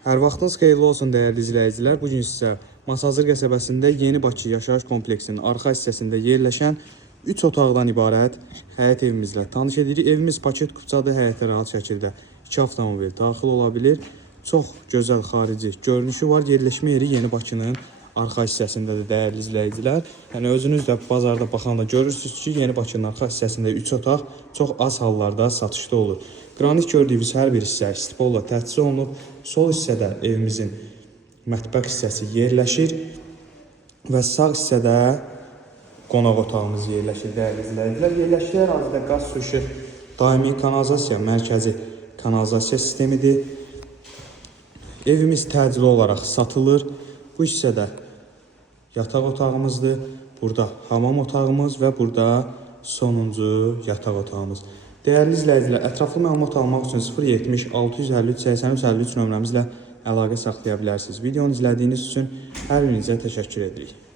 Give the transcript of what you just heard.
Hər vaxtınız xeyirli olsun dəyərli izləyicilər. Bu gün sizə Masazır qəsəbəsində Yeni Bakı yaşayış kompleksinin arxa hissəsində yerləşən 3 otaqdan ibarət həyət evimizlə tanış edirik. Evimiz paket kupçadır, həyətə rahat şəkildə 2 avtomobil daxil ola bilir. Çox gözəl xarici görünüşü var. Yerləşmə yeri Yeni Bakının arxa hissəsindədir dəyərli izləyicilər. Yəni özünüz də bazarda baxanda görürsünüz ki, Yeni Bakının arxa hissəsində 3 otaq çox az hallarda satışda olur. Qranit gördüyümüz hər bir hissə stipolla təchiz olunub. Sol hissədə evimizin mətbəx hissəsi yerləşir və sağ hissədə qonaq otağımız yerləşir dəyərli izləyicilər. Yerləşdiyi ərazidə qaz, su, işıq, daimi kanalizasiya, mərkəzi kanalizasiya sistemidir. Evimiz təcili olaraq satılır. Bu hissədə yataq otağımızdır. Burada hamam otağımız və burada sonuncu yataq otağımız. Dəyərli izləyicilər, ətraflı məlumat almaq üçün 070 653 8353 nömrəmizlə əlaqə saxlaya bilərsiniz. Videonu izlədiyiniz üçün hər birinizə təşəkkür edirik.